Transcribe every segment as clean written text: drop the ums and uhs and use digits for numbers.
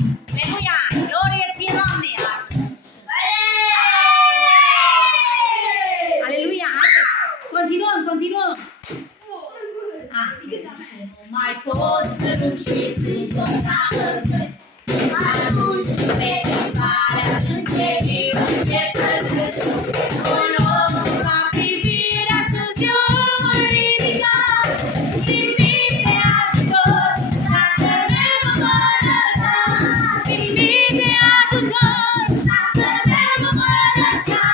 Aleluia! Glorie ție, Doamne! Aleluia! Haideți! Continuăm! Nu mai pot să nu știi sunt o tată. Atunci plecarea începe, încep să râd. O luăm la privirea sus, eu mă ridica. Trimite ajutor, dacă nu mă lăsa. Trimite ajutor, dacă nu mă lăsa.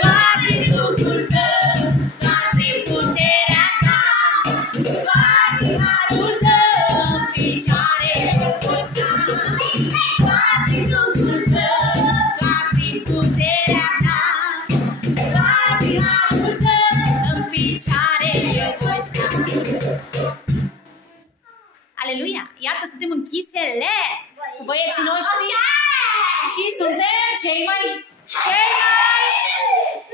Doar prin Duhul tău, doar prin puterea ta, doar prin harul tău, în picioare eu voi sta. Doar prin Duhul tău, doar prin puterea ta, doar prin harul tău, în picioare eu voi sta. Aleluia! Iată, suntem în Chiselet cu băieții noștri și suntem cei mai...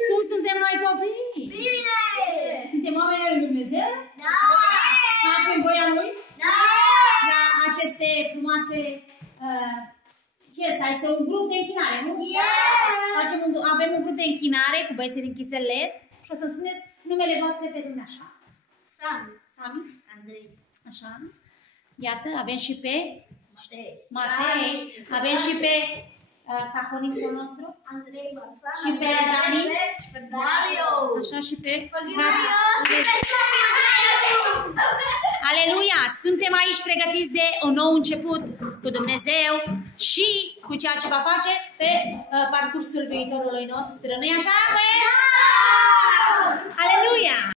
Cum suntem noi copii? Bine! Suntem oameni al lui Dumnezeu? Da! Facem voia Lui? Da! La aceste frumoase... ce este? Este un grup de închinare, nu? Avem un grup de închinare cu băieții din Chiselet și o să spuneți numele voastre pe rând așa. Sami? Andrei. Așa. Iată, avem și pe Matei. Matei, avem și pe cahonistul nostru Andrei Barsan. și pe Dani, Și pe Dario. așa și pe Mario. Aleluia! Suntem aici pregătiți de un nou început cu Dumnezeu și cu ceea ce va face pe parcursul viitorului nostru. Nu-i așa, băieți? Aleluia!